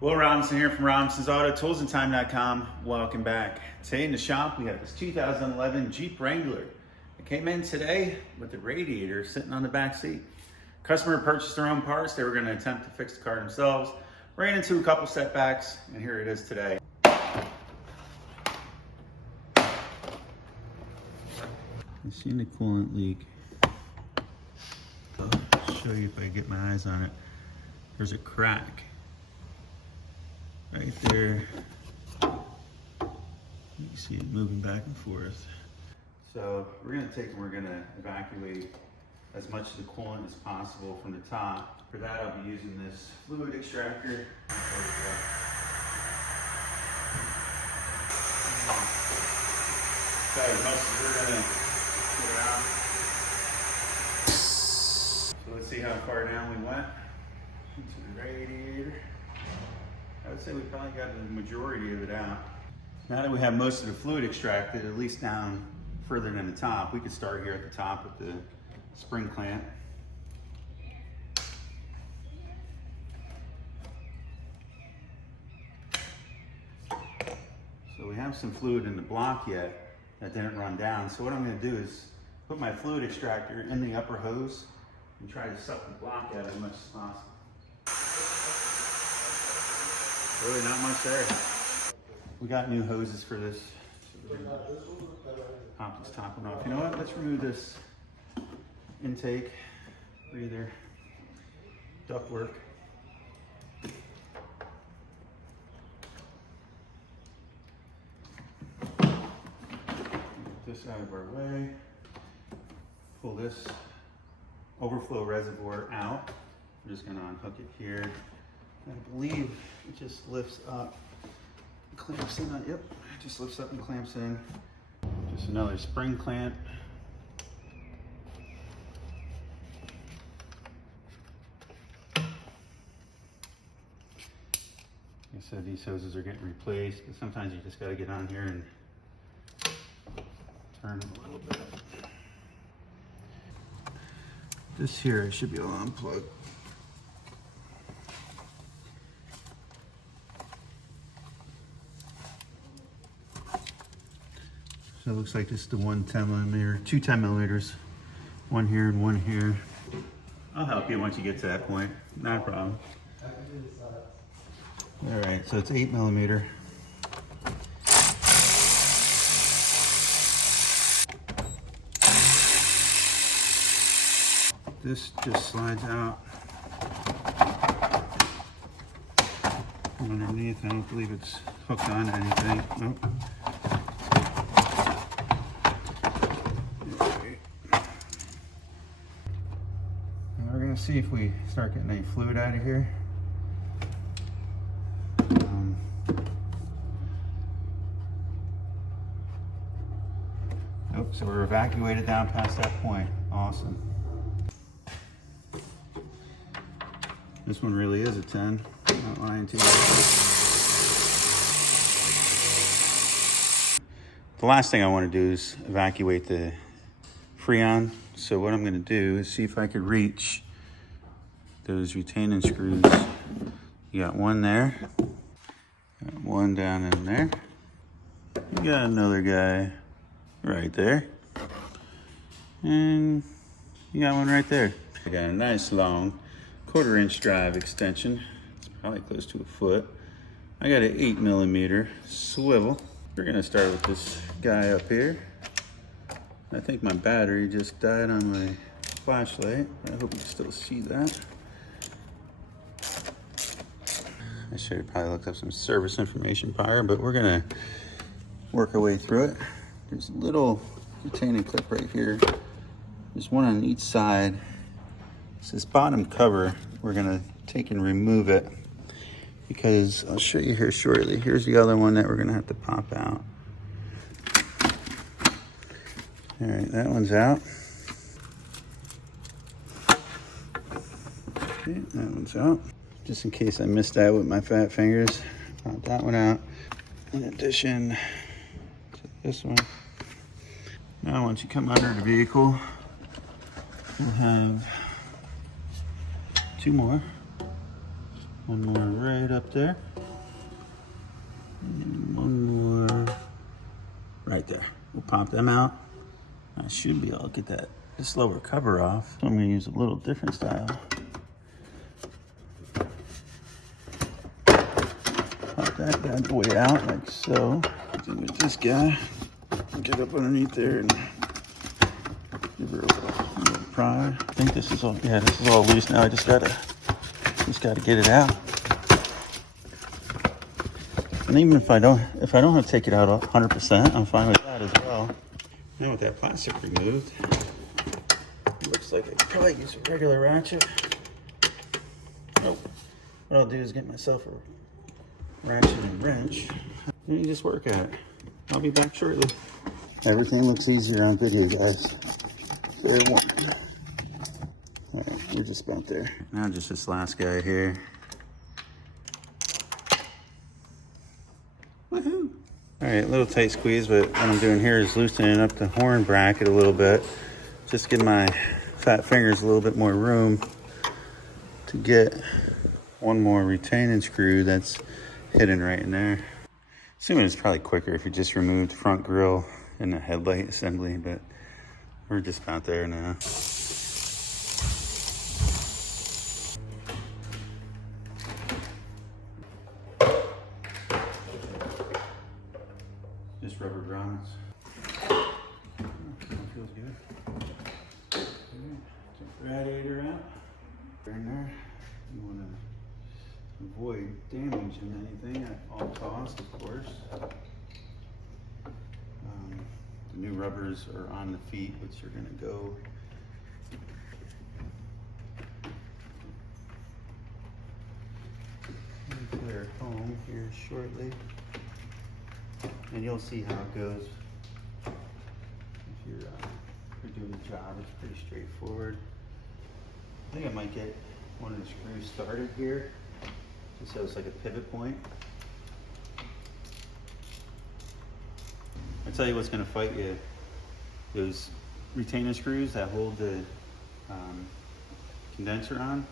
Will Robinson here from Robinson's Auto Tools and Time.com. Welcome back. Today in the shop we have this 2011 Jeep Wrangler. It came in today with the radiator sitting on the back seat. Customer purchased their own parts. They were going to attempt to fix the car themselves. Ran into a couple setbacks, and here it is today. I've seen the coolant leak. I'll show you if I get my eyes on it. There's a crack right there. You can see it moving back and forth. So we're going to take and we're going to evacuate as much of the coolant as possible from the top. For that, I'll be using this fluid extractor. So most of we're going to get it out. So let's see how far down we went into the radiator. I would say we probably got the majority of it out. Now that we have most of the fluid extracted, at least down further than the top, we could start here at the top with the spring clamp. So we have some fluid in the block yet that didn't run down. So what I'm going to do is put my fluid extractor in the upper hose and try to suck the block out as much as possible. Really not much there. We got new hoses for this. So we're gonna pop this top one off. You know what? Let's remove this intake, breather, ductwork. Get this out of our way. Pull this overflow reservoir out. I'm just gonna unhook it here. I believe it just lifts up, clamps in on, yep, it just lifts up and clamps in. Just another spring clamp. Like I said, these hoses are getting replaced, but sometimes you just gotta get on here and turn them a little bit. This here I should be able to unplug. So it looks like this is the one 10mm, two 10mm, one here and one here. I'll help you once you get to that point, not a problem. All right, so it's 8mm. This just slides out from underneath. I don't believe it's hooked on anything. Nope. See if we start getting any fluid out of here. Nope, so we're evacuated down past that point. Awesome. This one really is a 10. Not lying to you. The last thing I want to do is evacuate the Freon. So what I'm going to do is see if I could reach those retaining screws. You got one there, got one down in there, you got another guy right there, and you got one right there. I got a nice long 1/4" drive extension. It's probably close to a foot. I got an 8mm swivel. We're gonna start with this guy up here. I think my battery just died on my flashlight. I hope you can still see that. I should have probably looked up some service information prior, but we're gonna work our way through it. There's a little retaining clip right here. There's one on each side. So this bottom cover, we're gonna take and remove it because I'll show you here shortly. Here's the other one that we're gonna have to pop out. All right, that one's out. Okay, that one's out. Just in case I missed that with my fat fingers, pop that one out. In addition to this one. Now once you come under the vehicle, we'll have two more. One more right up there. And one more right there. We'll pop them out. I should be able to get this lower cover off. So I'm gonna use a little different style. Pop that bad boy out like so. Then with this guy, get up underneath there and give her a little pry. I think this is all, yeah, this is all loose now. I just gotta get it out. And even if I don't have to take it out 100%, I'm fine with that as well. Now with that plastic removed, it looks like I could probably use a regular ratchet. Oh, what I'll do is get myself a ratchet and wrench, and you just work at it. I'll be back shortly. Everything looks easier on video, guys. Fair warning. All right, we're just about there. Now just this last guy here. Woohoo! All right, a little tight squeeze, but what I'm doing here is loosening up the horn bracket a little bit. Just give my fat fingers a little bit more room to get one more retaining screw that's hidden right in there. Assuming it's probably quicker if you just remove the front grille and the headlight assembly, but we're just about there now. Just rubber grommets. Oh, feels good. Take the radiator out. In there. You want to avoid damaging anything at all costs, of course. The new rubbers are on the feet, which are going to go. Clear home here shortly. And you'll see how it goes. If you're doing the job, it's pretty straightforward. I think I might get one of the screws started here, just so it's like a pivot point. I tell you what's going to fight you: those retainer screws that hold the condenser on.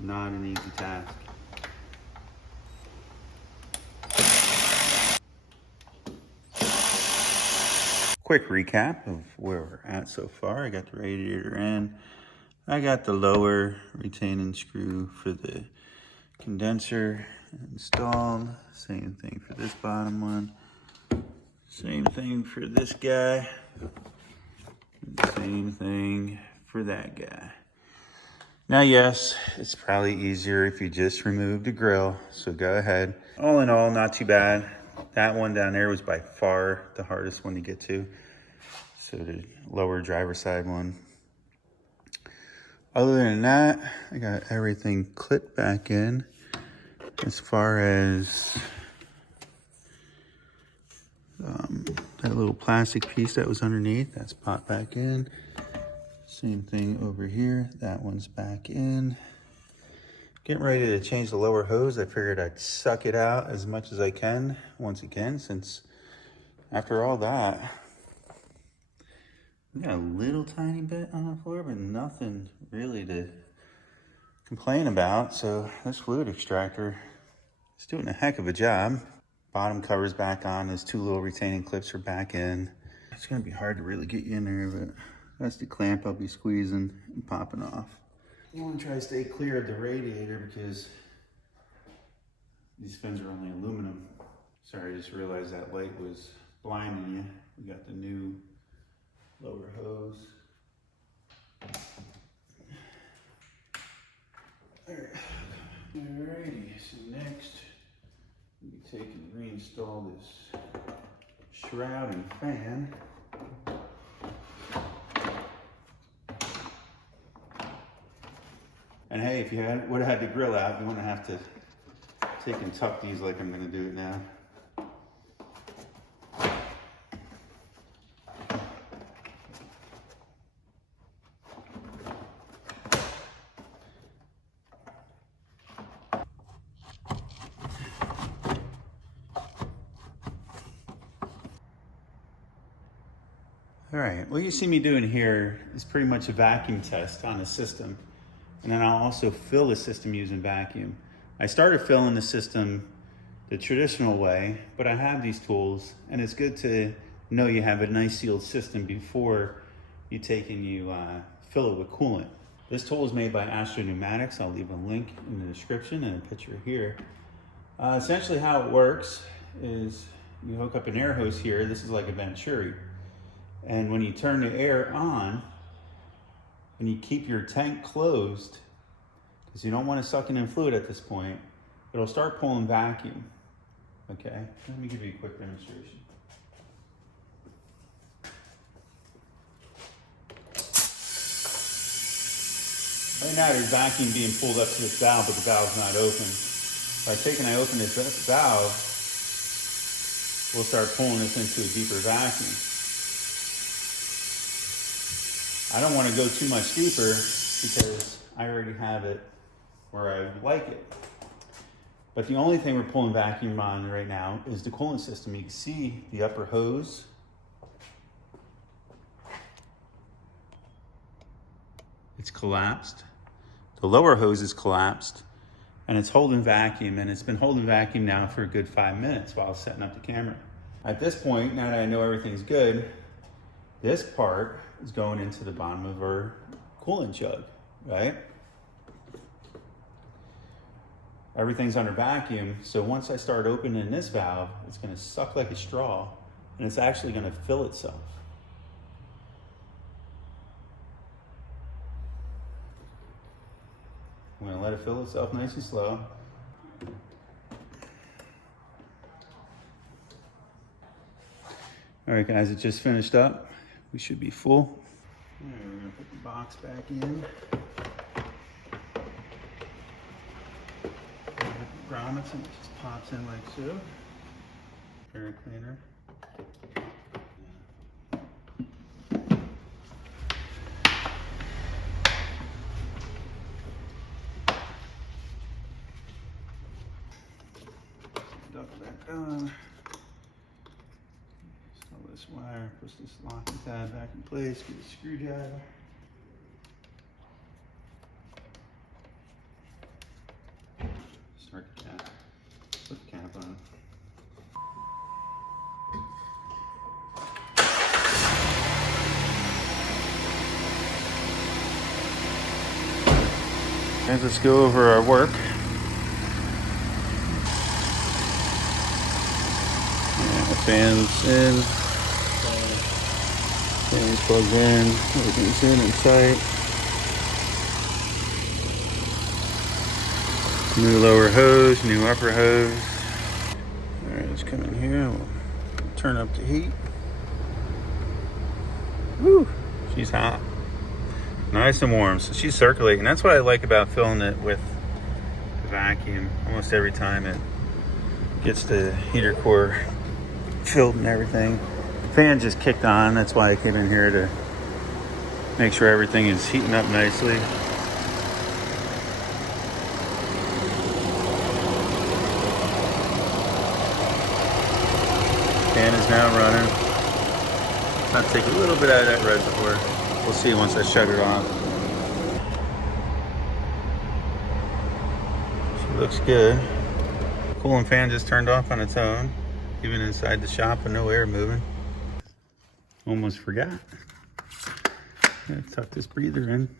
Not an easy task. Quick recap of where we're at so far. I got the radiator in. I got the lower retaining screw for the condenser installed. Same thing for this bottom one. Same thing for this guy. Same thing for that guy. Now, yes, it's probably easier if you just remove the grill, so go ahead. All in all, not too bad. That one down there was by far the hardest one to get to. So the lower driver's side one. Other than that, I got everything clipped back in. As far as that little plastic piece that was underneath, that's popped back in. Same thing over here, that one's back in. Getting ready to change the lower hose. I figured I'd suck it out as much as I can once again, since after all that, we got a little tiny bit on the floor, but nothing really to complain about. So this fluid extractor is doing a heck of a job. Bottom cover's back on. Those two little retaining clips are back in. It's gonna be hard to really get you in there, but that's the clamp I'll be squeezing and popping off. You want to try to stay clear of the radiator because these fins are only aluminum. Sorry, I just realized that light was blinding you. We got the new lower hose. Alrighty, so next we'll be taking to reinstall this shroud and fan. And hey, if you would have had the grill out, you wouldn't have to take and tuck these like I'm going to do it now. All right, what you see me doing here is pretty much a vacuum test on the system. And then I'll also fill the system using vacuum. I started filling the system the traditional way, but I have these tools, and it's good to know you have a nice sealed system before you take and you fill it with coolant. This tool is made by Astro Pneumatics. I'll leave a link in the description and a picture here. Essentially how it works is you hook up an air hose here. This is like a Venturi. And when you turn the air on, and you keep your tank closed, because you don't want to suck in fluid at this point, it'll start pulling vacuum. Okay, let me give you a quick demonstration. Right now there's vacuum being pulled up to this valve, but the valve's not open. By taking, I open this valve, we'll start pulling this into a deeper vacuum. I don't want to go too much deeper because I already have it where I like it. But the only thing we're pulling vacuum on right now is the coolant system. You can see the upper hose. It's collapsed. The lower hose is collapsed, and it's holding vacuum, and it's been holding vacuum now for a good 5 minutes while setting up the camera. At this point, now that I know everything's good, this part is going into the bottom of our coolant jug, right? Everything's under vacuum, so once I start opening this valve, it's gonna suck like a straw, and it's actually gonna fill itself. I'm gonna let it fill itself nice and slow. All right, guys, it just finished up. We should be full. All right, we're gonna put the box back in. Grommets, and it just pops in like so. Air cleaner. Double that on. Install this wire, push this locking tab back in place, get a screwdriver. Start the cap, put the cap on. Guys, let's go over our work. Yeah, the fan's in, fan's plugged in, everything's in and tight. New lower hose, new upper hose. All right, let's come in here. We'll turn up the heat. Woo, she's hot. Nice and warm, so she's circulating. That's what I like about filling it with the vacuum. Almost every time it gets the heater core filled and everything. The fan just kicked on. That's why I came in here to make sure everything is heating up nicely. Fan is now running. I'll take a little bit out of that reservoir. We'll see once I shut it off. She looks good. Cooling fan just turned off on its own, even inside the shop with no air moving. Almost forgot. Gotta tuck this breather in.